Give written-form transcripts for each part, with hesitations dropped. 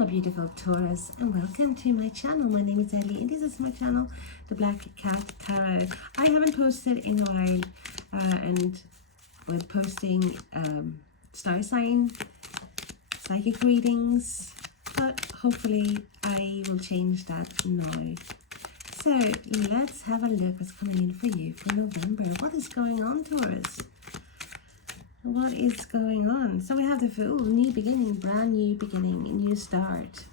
Hello beautiful Taurus, and welcome to my channel. My name is Ellie and this is my channel, The Black Cat Tarot. I haven't posted in a while and we're posting star sign psychic readings, but hopefully I will change that now. So let's have a look what's coming in for you for November. What is going on, Taurus? What is going on? So we have the Fool, new beginning, brand new beginning, new start.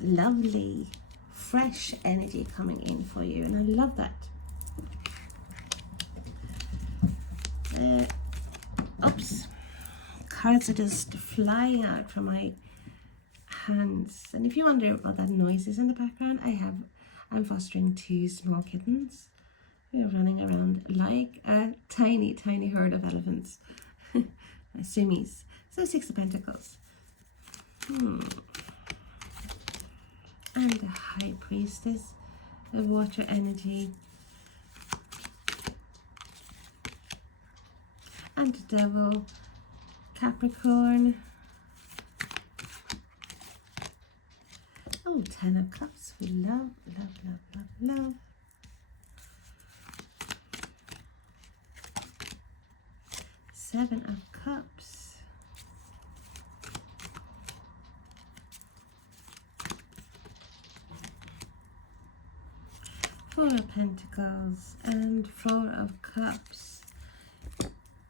Lovely, fresh energy coming in for you, and I love that. Oops, cards are just flying out from my hands. And if you wonder what that noise is in the background, I'm fostering two small kittens. We are running around like a tiny, tiny herd of elephants. Sumis. So Six of Pentacles. And the High Priestess, the water energy. And the Devil, Capricorn. Oh, 10 of Cups. We love, love, love, love, love. Seven of Cups. Four of Pentacles and Four of Cups.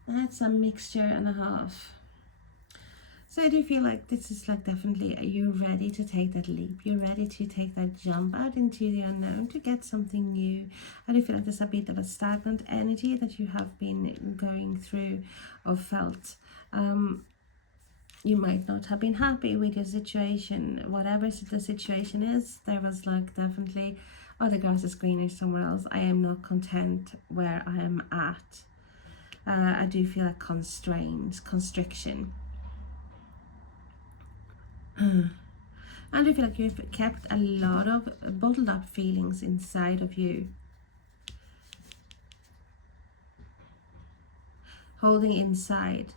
That's a mixture and a half. So I do feel like this is like definitely you're ready to take that leap. You're ready to take that jump out into the unknown to get something new. I do feel like there's a bit of a stagnant energy that you have been going through or felt. You might not have been happy with your situation. Whatever the situation is, there was like definitely, oh, the grass is greener somewhere else. I am not content where I am at. I do feel like constriction. And I feel like you've kept a lot of bottled up feelings inside of you, holding inside.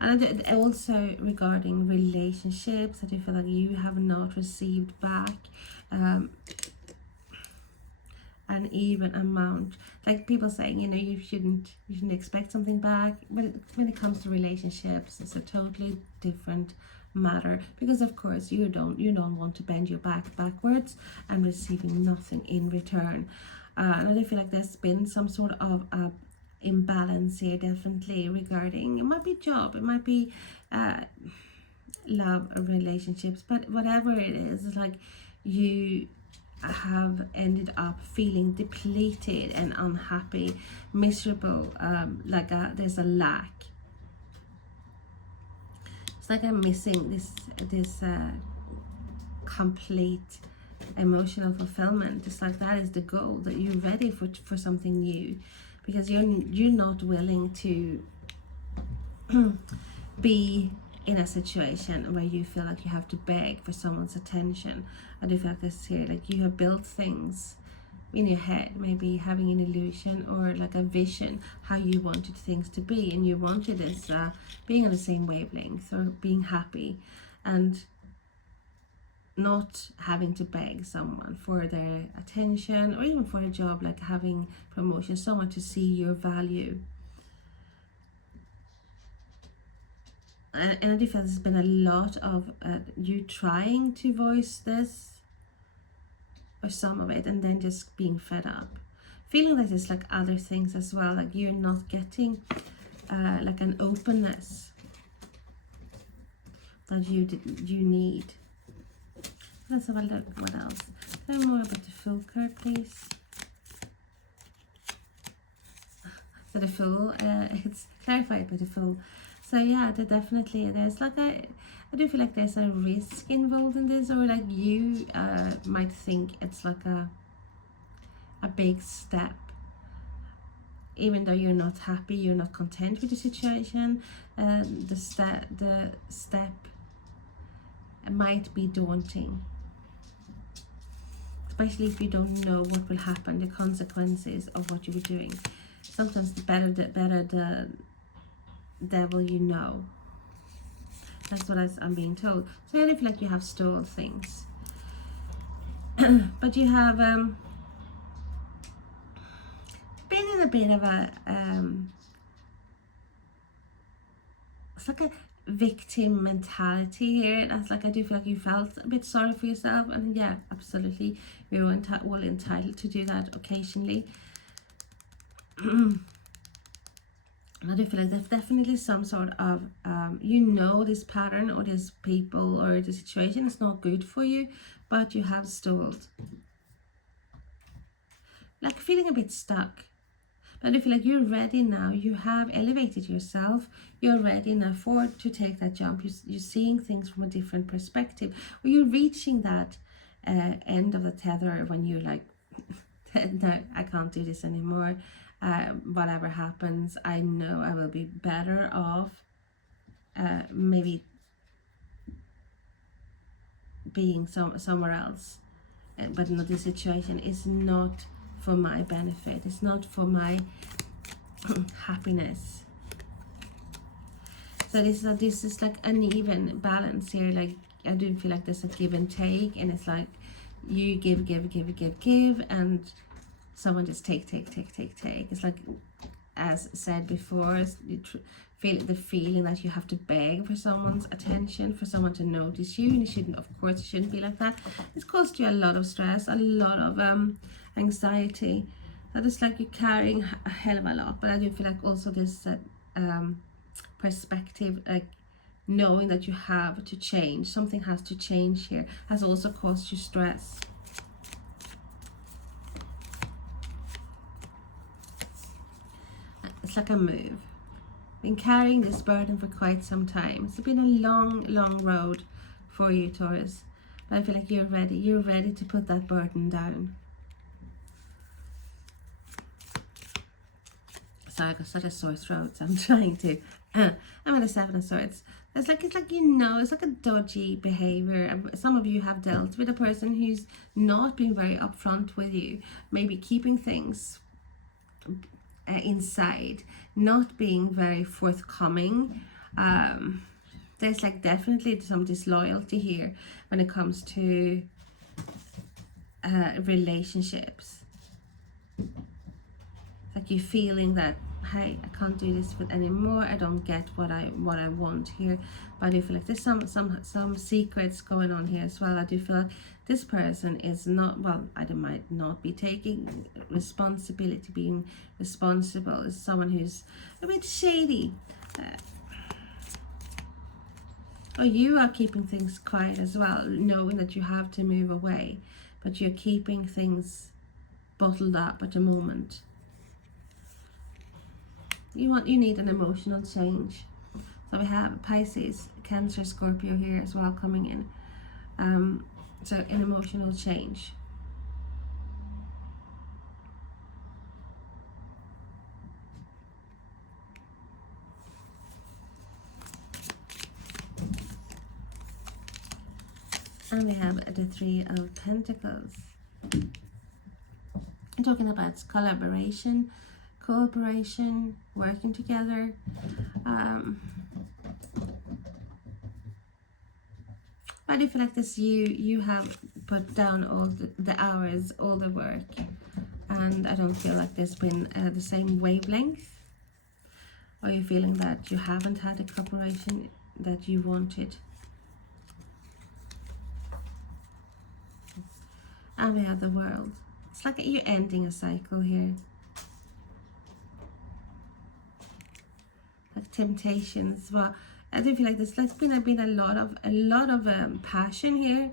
And also regarding relationships, I do feel like you have not received back an even amount. Like people saying, you know, you shouldn't expect something back. But when it comes to relationships, it's a totally different matter, because of course you don't want to bend your back backwards and receiving nothing in return. And I feel like there's been some sort of imbalance here, definitely regarding, it might be job, it might be love or relationships, but whatever it is, it's like you have ended up feeling depleted and unhappy, miserable, like there's a lack. Like I'm missing this complete emotional fulfillment. Just like that is the goal, that you're ready for something new, because you're not willing to be in a situation where you feel like you have to beg for someone's attention. I do feel like this here, like you have built things in your head, maybe having an illusion or like a vision how you wanted things to be, and you wanted this being on the same wavelength or being happy and not having to beg someone for their attention or even for a job, like having promotion, someone to see your value. And I do feel there's been a lot of you trying to voice this, or some of it, and then just being fed up, feeling like there's like other things as well, like you're not getting like an openness that you need. Let's have a look what else. Tell me more about the Fool card, please. So the Fool, it's clarified by the Fool. So yeah, definitely there's like I do feel like there's a risk involved in this, or like you might think it's like a big step, even though you're not happy, you're not content with the situation. The step might be daunting, especially if you don't know what will happen, the consequences of what you were doing. Sometimes the better the devil you know. That's what I'm being told. So I don't feel like you have stole things. But you have been in a bit of a it's like a victim mentality here. That's like, I do feel like you felt a bit sorry for yourself, and yeah, absolutely, you're well entitled to do that occasionally. I do feel like there's definitely some sort of this pattern or this people or the situation is not good for you, but you have stalled, like feeling a bit stuck. But I feel like you're ready now. You have elevated yourself. You're ready now to take that jump. You're seeing things from a different perspective. Or you're reaching that end of the tether when you're like, no, I can't do this anymore. Whatever happens, I know I will be better off. Maybe being somewhere else. But no, this situation is not for my benefit. It's not for my happiness. So this is like uneven balance here. Like, I do feel like there's a give and take, and it's like you give, and someone just take. It's like, as said before, you feel the feeling that you have to beg for someone's attention, for someone to notice you, and it shouldn't be like that. It's caused you a lot of stress, a lot of anxiety. That is like you're carrying a hell of a lot. But I do feel like also this perspective, like knowing that you have to change, something has to change here, has also caused you stress. It's like a move. Been carrying this burden for quite some time. It's been a long road for you, Taurus. But I feel like you're ready. You're ready to put that burden down. Sorry, I got such a sore throat, so I'm trying to. I'm at the 7 of Swords. It's like it's like a dodgy behavior. Some of you have dealt with a person who's not been very upfront with you, maybe keeping things inside, not being very forthcoming. There's like definitely some disloyalty here when it comes to relationships. Like you're feeling that, hey, I can't do this with anymore. I don't get what I want here. But I do feel like there's some secrets going on here as well. I do feel like this person is not, well, I might not be taking responsibility, being responsible. Is someone who's a bit shady. Or you are keeping things quiet as well, knowing that you have to move away, but you're keeping things bottled up at the moment. You need an emotional change. So we have Pisces, Cancer, Scorpio here as well coming in. So an emotional change. And we have the 3 of Pentacles. I'm talking about collaboration, cooperation, working together. But I do feel like this, you have put down all the hours, all the work, and I don't feel like there's been the same wavelength. Are you feeling that you haven't had the cooperation that you wanted? And we have the World. It's like you're ending a cycle here. Like temptations. Well, I do feel like there's been a lot of passion here,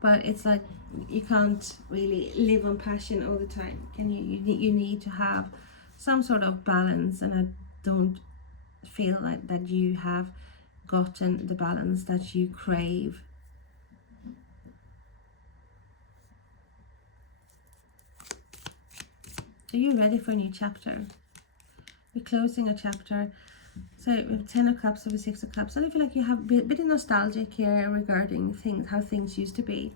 but it's like you can't really live on passion all the time. You need to have some sort of balance, and I don't feel like that you have gotten the balance that you crave. So you're ready for a new chapter. You're closing a chapter. So with 10 of Cups over 6 of Cups, and I feel like you have a bit of nostalgic here regarding things, how things used to be,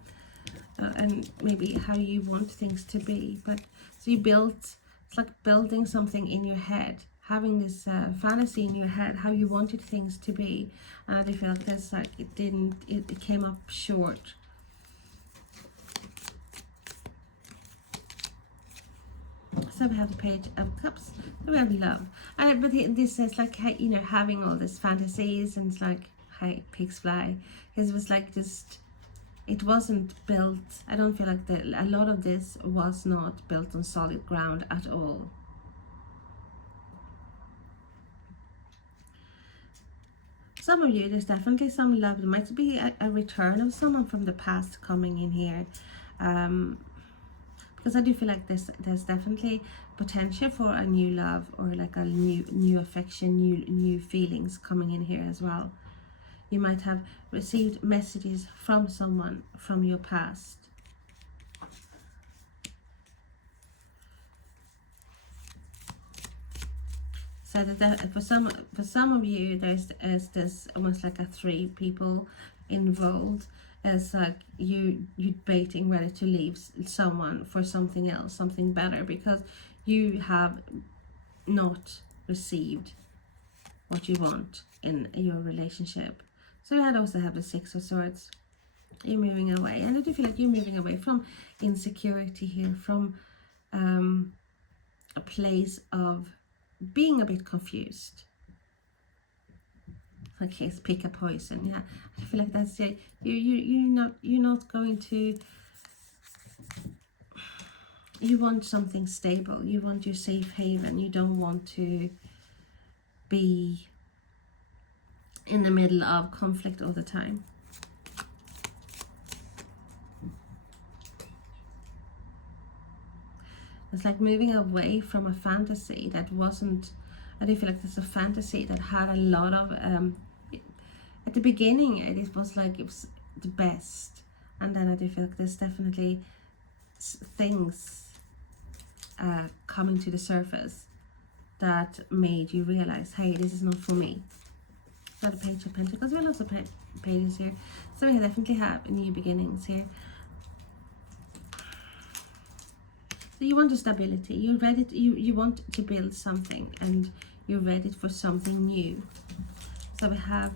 and maybe how you want things to be. But so you built, it's like building something in your head, having this fantasy in your head how you wanted things to be, and I feel like this, like it came up short. So we have the Page of Cups. So we have love. But this is like, you know, having all these fantasies, and it's like, hey, pigs fly. It was like just, it wasn't built. I don't feel like a lot of this was not built on solid ground at all. Some of you, there's definitely some love. There might be a return of someone from the past coming in here. Because I do feel like there's definitely potential for a new love, or like a new affection, new feelings coming in here as well. You might have received messages from someone from your past. So that for some of you, there's almost like a 3 people involved. As like you debating whether to leave someone for something else, something better, because you have not received what you want in your relationship. So I'd also have the 6 of Swords. You're moving away, and I do feel like you're moving away from insecurity here, from a place of being a bit confused. Okay, so pick a poison. Yeah, I feel like that's it. You're not going to. You want something stable. You want your safe haven. You don't want to be in the middle of conflict all the time. It's like moving away from a fantasy that wasn't. I do feel like there's a fantasy that had a lot of. At the beginning, it was like it was the best, and then I do feel like there's definitely things coming to the surface that made you realize, hey, this is not for me. Got a Page of Pentacles. We have lots of pages here, so we definitely have new beginnings here. So you want a stability. You're ready. You want to build something, and you're ready for something new. So we have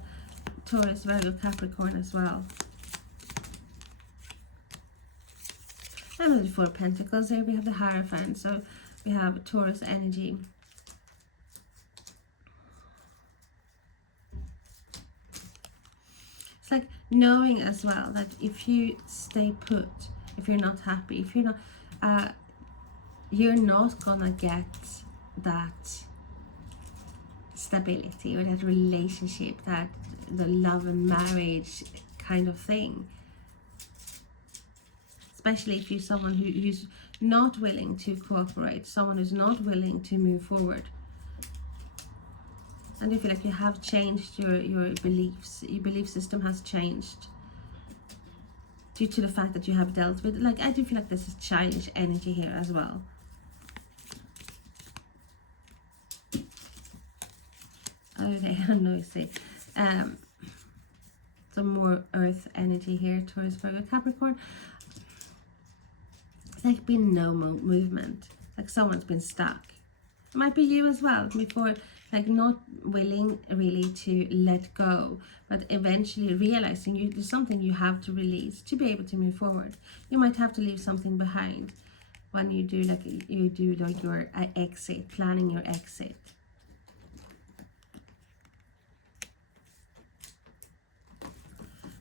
Taurus, Virgo, Capricorn as well. And with the 4 Pentacles here, we have the Hierophant. So we have Taurus energy. It's like knowing as well that if you stay put, if you're not happy, if you're not gonna get that stability or that relationship, that the love and marriage kind of thing. Especially if you're someone who's not willing to cooperate, someone who's not willing to move forward. And I feel like you have changed your beliefs. Your belief system has changed due to the fact that you have dealt with, like, I do feel like there's a childish energy here as well. Okay, noisy. Some more earth energy here, Taurus, Virgo, Capricorn. It's like been no movement, like someone's been stuck. It might be you as well, before, like not willing really to let go, but eventually realizing there's something you have to release to be able to move forward. You might have to leave something behind when you do like your exit, planning your exit.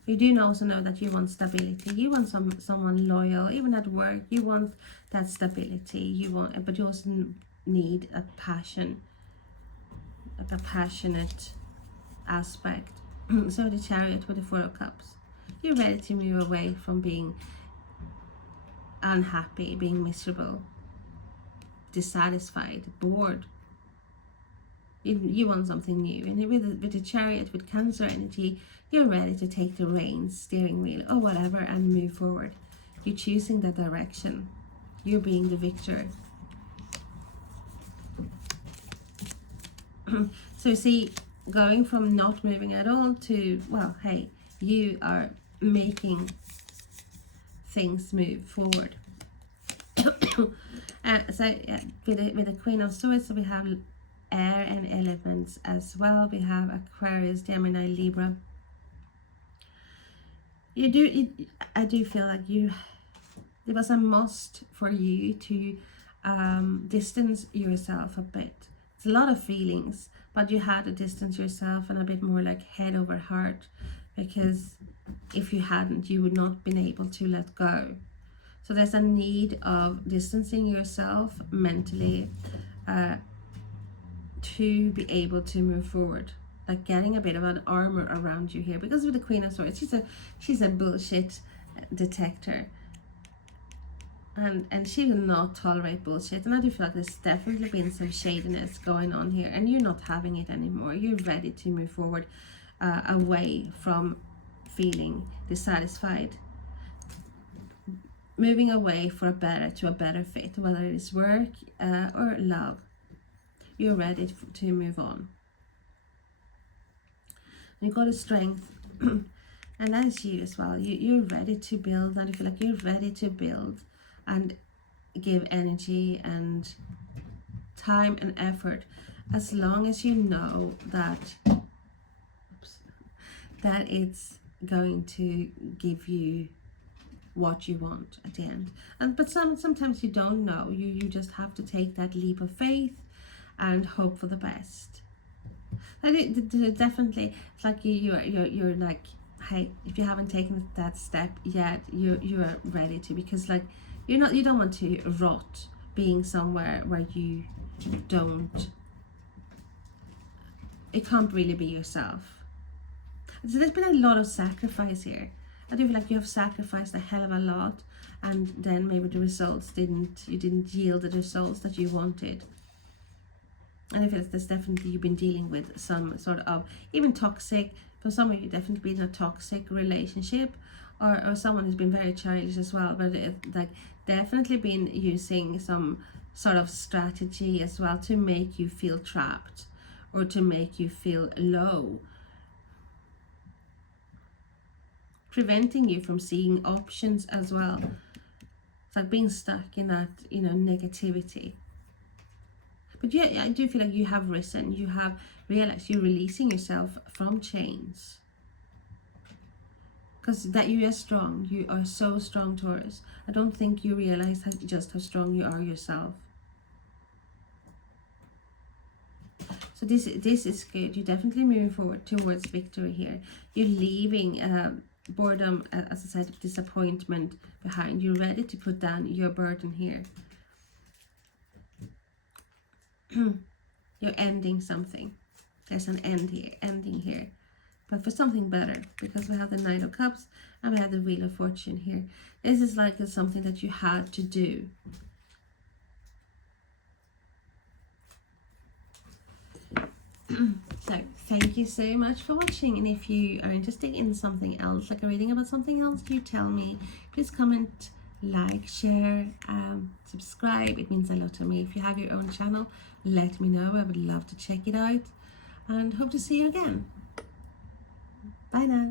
You do also know that you want stability. You want someone loyal, even at work. You want that stability. But you also need a passion, like a passionate aspect. So the Chariot with the 4 of Cups. You're ready to move away from being unhappy, being miserable, dissatisfied, bored. You want something new. And with the Chariot, with Cancer energy, you're ready to take the reins, steering wheel, or whatever, and move forward. You're choosing the direction. You're being the victor. So see, going from not moving at all to, well, hey, you are making things move forward. So with the Queen of Swords, so we have air and elements as well. We have Aquarius, Gemini, Libra. I do feel like it was a must for you to distance yourself a bit. It's a lot of feelings, but you had to distance yourself and a bit more like head over heart, because if you hadn't, you would not been able to let go. So there's a need of distancing yourself mentally to be able to move forward, like getting a bit of an armor around you here, because with the Queen of Swords, she's a bullshit detector, and she will not tolerate bullshit. And I do feel like there's definitely been some shadiness going on here, and you're not having it anymore. You're ready to move forward, away from feeling dissatisfied, moving away to a better fit, whether it is work or love. You're ready to move on. You got a strength, and that is you as well. You're ready to build, and I feel like you're ready to build and give energy and time and effort, as long as you know that it's going to give you what you want at the end. But sometimes you don't know. You just have to take that leap of faith and hope for the best. And definitely, it's like you're like, hey, if you haven't taken that step yet, you're ready to, because like you don't want to rot being somewhere where you can't really be yourself. So there's been a lot of sacrifice here. I do feel like you have sacrificed a hell of a lot, and then maybe the results you didn't yield the results that you wanted. And I feel like there's definitely, you've been dealing with some sort of even toxic, for some of you definitely been a toxic relationship, or someone who's been very childish as well, but like definitely been using some sort of strategy as well to make you feel trapped or to make you feel low, preventing you from seeing options as well. It's like being stuck in that, negativity. But yeah, I do feel like you have risen. You have realized you're releasing yourself from chains. Because that you are strong. You are so strong, Taurus. I don't think you realize just how strong you are yourself. So this is good. You're definitely moving forward towards victory here. You're leaving boredom, as I said, disappointment behind. You're ready to put down your burden here. You're ending something. There's an ending here, but for something better, because we have the Knight of Cups and we have the Wheel of Fortune here. This is like something that you had to do. So thank you so much for watching, and if you are interested in something else, like a reading about something else, you tell me. Please comment, like, share, subscribe. It means a lot to me. If you have your own channel, let me know. I would love to check it out, and hope to see you again. Bye now.